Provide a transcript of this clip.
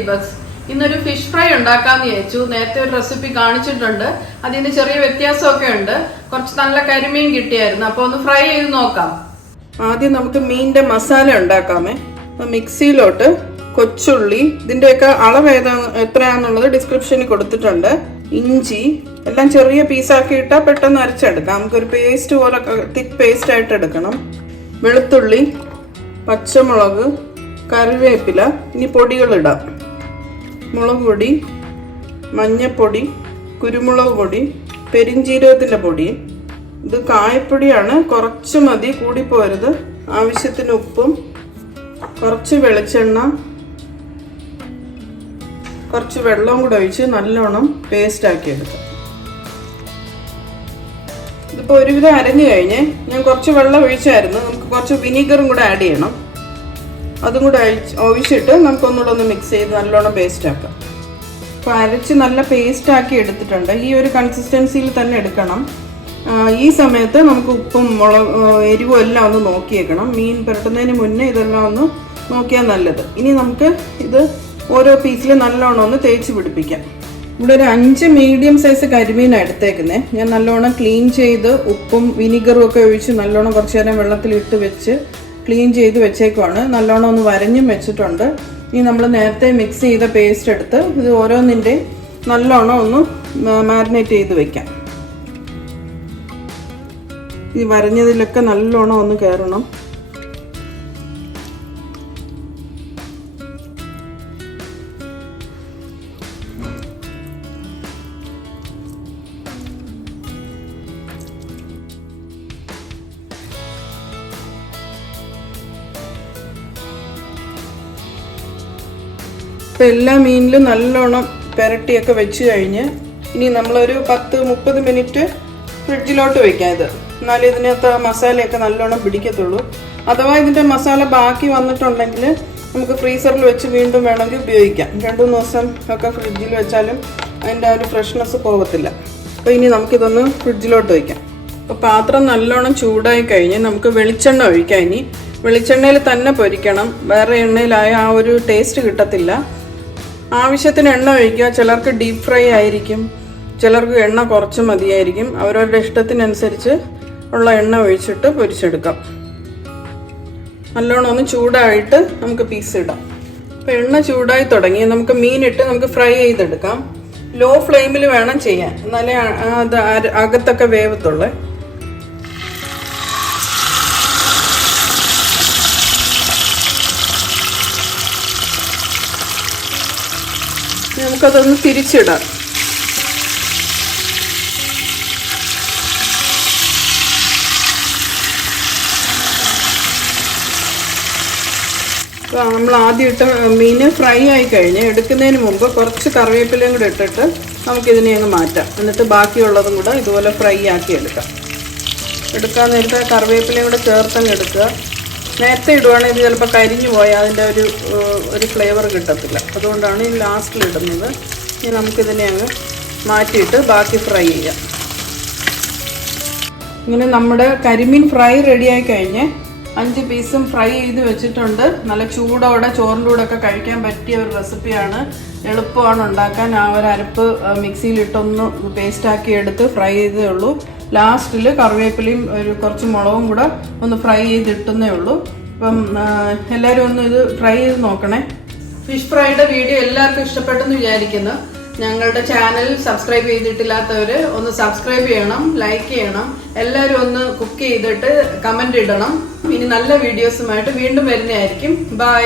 ദീപക്സ്. ഇന്നൊരു fish fry ഉണ്ടാക്കാന്ന് വിചാരിച്ചു. നേരത്തെ ഒരു റെസിപ്പി കാണിച്ചിട്ടുണ്ട്. അതിന് ചെറിയ വ്യത്യാസമൊക്കെ ഉണ്ട്. കുറച്ച് നല്ല കരിമീൻ കിട്ടിയായിരുന്നു. അപ്പൊ ഒന്ന് ഫ്രൈ ചെയ്ത് നോക്കാം. ആദ്യം നമുക്ക് മീനിന്റെ മസാല ഉണ്ടാക്കാമേ. മിക്സിയിലോട്ട് കൊച്ചുള്ളി, ഇതിന്റെയൊക്കെ അളവ് എത്രയാന്നുള്ളത് ഡിസ്ക്രിപ്ഷനിൽ കൊടുത്തിട്ടുണ്ട്. ഇഞ്ചി എല്ലാം ചെറിയ പീസാക്കി ഇട്ടാൽ പെട്ടെന്ന് അരച്ചെടുക്കാം. നമുക്കൊരു പേസ്റ്റ് പോലെ തിക്ക് പേസ്റ്റ് ആയിട്ട് എടുക്കണം. വെളുത്തുള്ളി, പച്ചമുളക്, കറിവേപ്പില. ഇനി പൊടികൾ ഇടാം. മുളക് പൊടി, മഞ്ഞപ്പൊടി, കുരുമുളക് പൊടി, പെരിഞ്ചീരകത്തിൻ്റെ പൊടി. ഇത് കായപ്പൊടിയാണ്, കുറച്ച് മതി, കൂടിപ്പോരുത്. ആവശ്യത്തിന് ഉപ്പും, കുറച്ച് വെളിച്ചെണ്ണ, കുറച്ച് വെള്ളവും കൂടെ ഒഴിച്ച് നല്ലോണം പേസ്റ്റ് ആക്കി എടുക്കാം. ഇതിപ്പോൾ ഒരുവിധം അരഞ്ഞു കഴിഞ്ഞ് ഞാൻ കുറച്ച് വെള്ളം ഒഴിച്ചായിരുന്നു. നമുക്ക് കുറച്ച് വിനീഗറും കൂടെ ആഡ് ചെയ്യണം. അതും കൂടെ ഒഴിച്ചിട്ട് നമുക്കൊന്നുകൂടെ ഒന്ന് മിക്സ് ചെയ്ത് നല്ലോണം പേസ്റ്റ് ആക്കാം. അപ്പോൾ അരച്ച് നല്ല പേസ്റ്റ് ആക്കി എടുത്തിട്ടുണ്ട്. ഈ ഒരു കൺസിസ്റ്റൻസിയിൽ തന്നെ എടുക്കണം. ഈ സമയത്ത് നമുക്ക് ഉപ്പും എരിവും എല്ലാം ഒന്ന് നോക്കിയേക്കണം. മീൻ പുരട്ടുന്നതിന് മുന്നേ ഇതെല്ലാം ഒന്ന് നോക്കിയാൽ നല്ലത്. ഇനി നമുക്ക് ഇത് ഓരോ പീസിൽ നല്ലോണം ഒന്ന് തേച്ച് പിടിപ്പിക്കാം. ഇവിടെ ഒരു 5 മീഡിയം സൈസ് കരിമീനാണ് എടുത്തേക്കുന്നത്. ഞാൻ നല്ലോണം ക്ലീൻ ചെയ്ത് ഉപ്പും വിനീഗറും ഒക്കെ ഒഴിച്ച് നല്ലോണം കുറച്ച് നേരം വെള്ളത്തിലിട്ട് വെച്ച് ക്ലീൻ ചെയ്ത് വെച്ചേക്കുവാണ്. നല്ലോണം ഒന്ന് വരഞ്ഞും വെച്ചിട്ടുണ്ട്. ഇനി നമ്മൾ നേരത്തെ മിക്സ് ചെയ്ത പേസ്റ്റ് എടുത്ത് ഇത് ഓരോന്നിൻ്റെ നല്ലോണം ഒന്ന് മാരിനേറ്റ് ചെയ്ത് വെക്കാം. ഈ വരഞ്ഞതിലൊക്കെ നല്ലോണം ഒന്ന് കയറണം. ഇപ്പം എല്ലാ മീനിലും നല്ലോണം പുരട്ടിയൊക്കെ വെച്ച് കഴിഞ്ഞ് ഇനി നമ്മളൊരു 10-30 മിനിറ്റ് ഫ്രിഡ്ജിലോട്ട് വയ്ക്കാം. ഇത് എന്നാലും ഇതിനകത്ത് മസാലയൊക്കെ നല്ലോണം പിടിക്കത്തുള്ളൂ. അഥവാ ഇതിൻ്റെ മസാല ബാക്കി വന്നിട്ടുണ്ടെങ്കിൽ നമുക്ക് ഫ്രീസറിൽ വെച്ച് വീണ്ടും വേണമെങ്കിൽ ഉപയോഗിക്കാം. 2-3 ദിവസം ഒക്കെ ഫ്രിഡ്ജിൽ വെച്ചാലും അതിൻ്റെ ആ ഒരു ഫ്രഷ്നെസ് പോകത്തില്ല. അപ്പോൾ ഇനി നമുക്കിതൊന്ന് ഫ്രിഡ്ജിലോട്ട് വയ്ക്കാം. അപ്പോൾ പാത്രം നല്ലോണം ചൂടായി കഴിഞ്ഞ് നമുക്ക് വെളിച്ചെണ്ണ ഒഴിക്കാം. ഇനി വെളിച്ചെണ്ണയിൽ തന്നെ പൊരിക്കണം. വേറെ എണ്ണയിലായ ആ ഒരു ടേസ്റ്റ് കിട്ടത്തില്ല. ആവശ്യത്തിന് എണ്ണ ഒഴിക്കുക. ചിലർക്ക് ഡീപ്പ് ഫ്രൈ ആയിരിക്കും, ചിലർക്ക് എണ്ണ കുറച്ച് മതിയായിരിക്കും. അവരവരുടെ ഇഷ്ടത്തിനനുസരിച്ച് ഉള്ള എണ്ണ ഒഴിച്ചിട്ട് പൊരിച്ചെടുക്കാം. നല്ലോണം ഒന്ന് ചൂടായിട്ട് നമുക്ക് പീസ് ഇടാം. അപ്പോൾ എണ്ണ ചൂടായി തുടങ്ങി. നമുക്ക് മീനിട്ട് നമുക്ക് ഫ്രൈ ചെയ്തെടുക്കാം. ലോ ഫ്ലെയിമിൽ വേണം ചെയ്യാൻ, എന്നാലേ അത് അകത്തൊക്കെ വേവത്തുള്ളൂ. നമുക്കതൊന്ന് തിരിച്ചിടാം. നമ്മൾ ആദ്യം ഇട്ട മീൻ ഫ്രൈ ആയി കഴിഞ്ഞ് എടുക്കുന്നതിന് മുമ്പ് കുറച്ച് കറിവേപ്പിലയും കൂടെ ഇട്ടിട്ട് നമുക്കിതിനെ അങ്ങ് മാറ്റാം. എന്നിട്ട് ബാക്കിയുള്ളതും കൂടെ ഇതുപോലെ ഫ്രൈ ആക്കി എടുക്കാം. എടുക്കാൻ നേരത്തെ കറിവേപ്പിലയും കൂടെ ചേർത്തങ്ങ് എടുക്കുക. നേരത്തെ ഇടുവാണെങ്കിൽ ഇത് ചിലപ്പോൾ കരിഞ്ഞു പോയാൽ അതിൻ്റെ ഒരു ഫ്ലേവർ കിട്ടത്തില്ല. അതുകൊണ്ടാണ് ഈ ലാസ്റ്റിൽ ഇടുന്നത്. ഇനി നമുക്കിതിനെ അങ്ങ് മാറ്റിയിട്ട് ബാക്കി ഫ്രൈ ചെയ്യാം. ഇങ്ങനെ നമ്മുടെ കരിമീൻ ഫ്രൈ റെഡിയായി കഴിഞ്ഞ് 5 പീസും ഫ്രൈ ചെയ്ത് വെച്ചിട്ടുണ്ട്. നല്ല ചൂടോടെ ചോറിൻ്റെ കൂടെ ഒക്കെ കഴിക്കാൻ പറ്റിയ ഒരു റെസിപ്പിയാണ്. എളുപ്പമാണ് ഉണ്ടാക്കാൻ. ആ ഒരു അരപ്പ് മിക്സിയിലിട്ടൊന്ന് പേസ്റ്റാക്കി എടുത്ത് ഫ്രൈ ചെയ്തേ ഉള്ളൂ. ലാസ്റ്റിൽ കറിവേപ്പിലയും കുറച്ച് മുളകും കൂടെ ഒന്ന് ഫ്രൈ ചെയ്തിട്ടുന്നേ ഉള്ളൂ. അപ്പം എല്ലാവരും ഒന്ന് ഇത് ട്രൈ ചെയ്ത് നോക്കണേ. ഫിഷ് ഫ്രൈയുടെ വീഡിയോ എല്ലാവർക്കും ഇഷ്ടപ്പെട്ടെന്ന് വിചാരിക്കുന്നു. ഞങ്ങളുടെ ചാനൽ സബ്സ്ക്രൈബ് ചെയ്തിട്ടില്ലാത്തവർ ഒന്ന് സബ്സ്ക്രൈബ് ചെയ്യണം, ലൈക്ക് ചെയ്യണം. എല്ലാവരും ഒന്ന് കുക്ക് ചെയ്തിട്ട് കമൻറ്റ് ഇടണം. ഇനി നല്ല വീഡിയോസുമായിട്ട് വീണ്ടും വരുന്നതായിരിക്കും. ബൈ.